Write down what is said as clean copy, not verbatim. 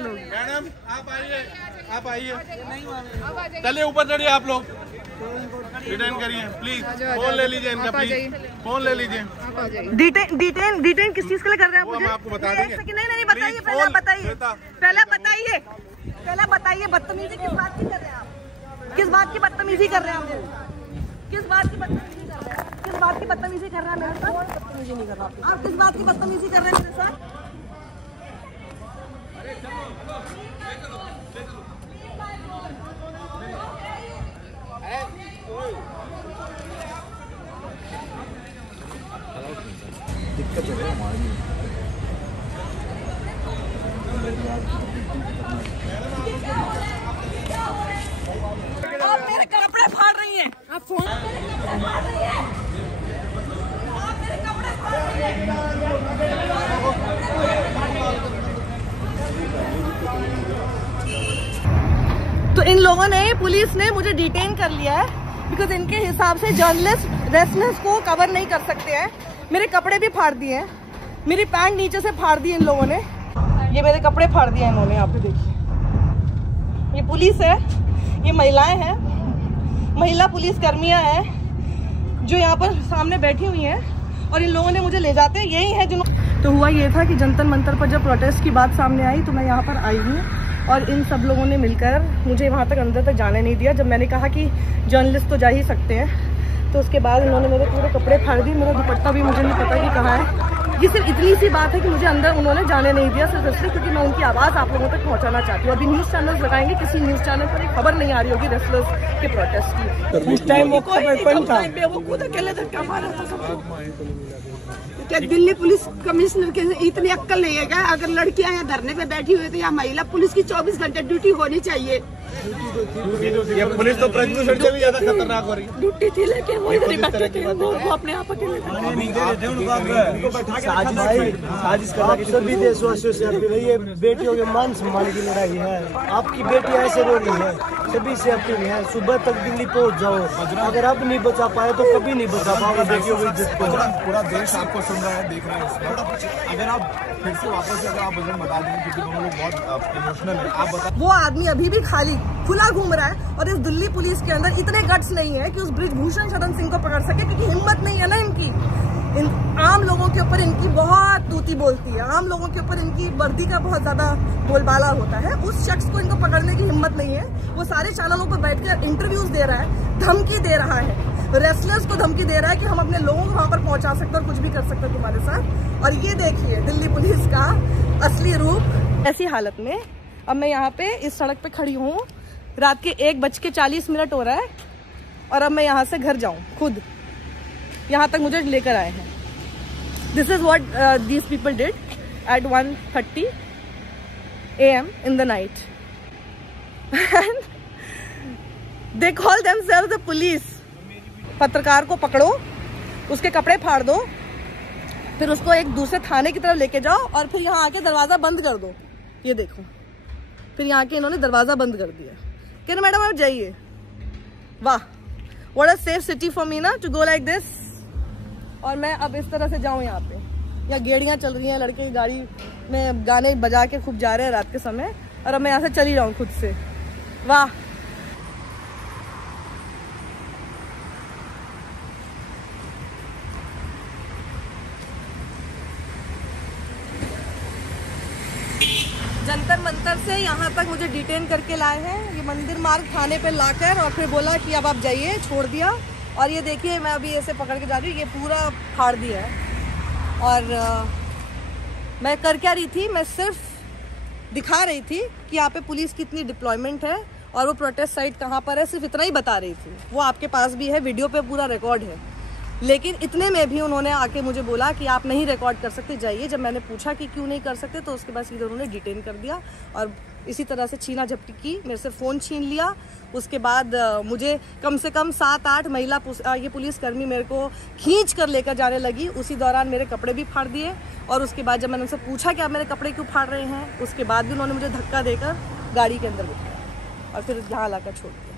Madam आप आइए चलिए ऊपर चढ़िए आप लोग डिटेन करिए प्लीज। फोन ले लीजिए इनका, प्लीज फोन ले लीजिए। डिटेन किस चीज के लिए कर रहे हैं आप? हम आपको बता देंगे। नहीं बताइए, पहले बताइए बदतमीजी किस बात की कर रहे हैं आप? किस बात की बदतमीजी कर रहे हैं आप? किस बात की बदतमीजी कर रहे हैं? किस बात की बदतमीजी कर रहे हैं मेरे साथ? बदतमीजी नहीं कर रहा आप। किस बात की बदतमीजी कर रहे हैं मेरे साथ? दिक्कत है हमारी। आप मेरे कपड़े फाड़ रही हैं। आप फोन फाड़ रही हैं। आप मेरे कपड़े फाड़ रही हैं। तो इन लोगों ने, पुलिस ने मुझे डिटेन कर लिया है बिकॉज इनके हिसाब से जर्नलिस्ट रेस्टलेस को कवर नहीं कर सकते हैं। मेरे कपड़े भी फाड़ दिए हैं, मेरी पैंट नीचे से फाड़ दी इन लोगों ने। ये मेरे कपड़े फाड़ दिए इन्होंने, यहाँ पे देखिए। ये पुलिस है, ये महिलाएं हैं, महिला पुलिस कर्मियां हैं जो यहाँ पर सामने बैठी हुई हैं और इन लोगों ने मुझे ले जाते हैं। यही है जिन्होंने। तो हुआ ये था कि जंतर मंतर पर जब प्रोटेस्ट की बात सामने आई तो मैं यहाँ पर आई हूँ और इन सब लोगों ने मिलकर मुझे वहाँ तक अंदर तक जाने नहीं दिया। जब मैंने कहा कि जर्नलिस्ट तो जा ही सकते हैं तो उसके बाद उन्होंने मेरे पूरे कपड़े फाड़ दिए। मेरा दुपट्टा भी मुझे नहीं पता कि कहाँ है। ये सिर्फ इतनी सी बात है कि मुझे अंदर उन्होंने जाने नहीं दिया, सिर्फ इसलिए क्योंकि मैं उनकी आवाज़ आप लोगों तक पहुँचाना चाहती हूँ। अभी न्यूज़ चैनल्स लगाएंगे, किसी न्यूज़ चैनल पर एक खबर नहीं आ रही होगी रेस्लर्स के प्रोटेस्ट की। उस टाइम वो खुद अकेले धक्का मारा था सबको। क्या दिल्ली पुलिस कमिश्नर के इतनी अक्ल नहीं है क्या? अगर लड़कियां यहाँ धरने पे बैठी हुई थी या महिला पुलिस की 24 घंटे ड्यूटी होनी चाहिए। ये पुलिस तो प्रदूषण से भी ज्यादा खतरनाक हो रही है। ड्यूटी थी लेकिन वो इधर ही बैठे थे, वो अपने आप अकेले आप सभी देशवासियों से अपील है, ये बेटियों के मान सम्मान की लड़ाई है। आपकी बेटी ऐसे रो रही है, सभी से अपील है सुबह तक दिल्ली पहुंच जाओ। अगर आप नहीं बचा पाए तो कभी नहीं बचा पाओगे बेटियों की इज्जत को। पूरा देश आपको सुन रहा है, देख रहे हैं इस वक्त। अगर आप फिर से वापस से अगर आप वजन बता देंगे क्योंकि दोनों लोग बहुत इमोशनल है, आप बता। वो आदमी अभी भी खाली खुला घूम रहा है और इस दिल्ली पुलिस के अंदर इतने गट्स नहीं है कि उस ब्रिजभूषण शरण सिंह को पकड़ सके, क्योंकि हिम्मत नहीं है ना इनकी। आम लोगों के ऊपर इनकी बहुत तूती बोलती है, आम लोगों के ऊपर इनकी वर्दी का बहुत ज्यादा बोलबाला होता है। उस शख्स को इनको पकड़ने की हिम्मत नहीं है। वो सारे चैनलों पर बैठकर इंटरव्यूज दे रहा है, धमकी दे रहा है, रेस्लर्स को धमकी दे रहा है कि हम अपने लोगों को वहां पर पहुंचा सकते और कुछ भी कर सकते तुम्हारे साथ। और ये देखिए दिल्ली पुलिस का असली रूप। ऐसी हालत में अब मैं यहाँ पे इस सड़क पे खड़ी हूँ, रात के 1:40 हो रहा है और अब मैं यहाँ से घर जाऊँ खुद, यहाँ तक मुझे लेकर आए हैं। This is what these people did at 1:30 AM in the night and they call themselves the police। पत्रकार को पकड़ो, उसके कपड़े फाड़ दो, फिर उसको एक दूसरे थाने की तरफ लेके जाओ और फिर यहाँ आके दरवाजा बंद कर दो। ये देखो, फिर यहाँ के इन्होंने दरवाजा बंद कर दिया। कह रहे मैडम आप जाइए। वाह, what a safe city for me ना टू गो लाइक दिस। और मैं अब इस तरह से जाऊँ यहाँ पे, या गेड़ियाँ चल रही हैं, लड़के गाड़ी में गाने बजा के खूब जा रहे हैं रात के समय, और अब मैं यहाँ से चली जाऊँ खुद से। वाह, जंतर मंतर से यहाँ तक मुझे डिटेन करके लाए हैं, ये मंदिर मार्ग थाने पे लाकर, और फिर बोला कि अब आप जाइए, छोड़ दिया। और ये देखिए मैं अभी ऐसे पकड़ के जा रही हूँ, ये पूरा फाड़ दिया है। और मैं कर क्या रही थी, मैं सिर्फ दिखा रही थी कि यहाँ पे पुलिस की इतनी डिप्लॉयमेंट है और वो प्रोटेस्ट साइट कहाँ पर है, सिर्फ इतना ही बता रही थी। वो आपके पास भी है, वीडियो पे पूरा रिकॉर्ड है। लेकिन इतने में भी उन्होंने आके मुझे बोला कि आप नहीं रिकॉर्ड कर सकते, जाइए। जब मैंने पूछा कि क्यों नहीं कर सकते तो उसके बाद सीधे उन्होंने डिटेन कर दिया और इसी तरह से छीना झपटी की, मेरे से फ़ोन छीन लिया। उसके बाद मुझे कम से कम 7-8 महिला ये पुलिसकर्मी मेरे को खींच कर लेकर जाने लगी। उसी दौरान मेरे कपड़े भी फाड़ दिए और उसके बाद जब मैंने उनसे पूछा कि आप मेरे कपड़े क्यों फाड़ रहे हैं, उसके बाद भी उन्होंने मुझे धक्का देकर गाड़ी के अंदर बिठाया और फिर यहाँ लाकर छोड़ दिया।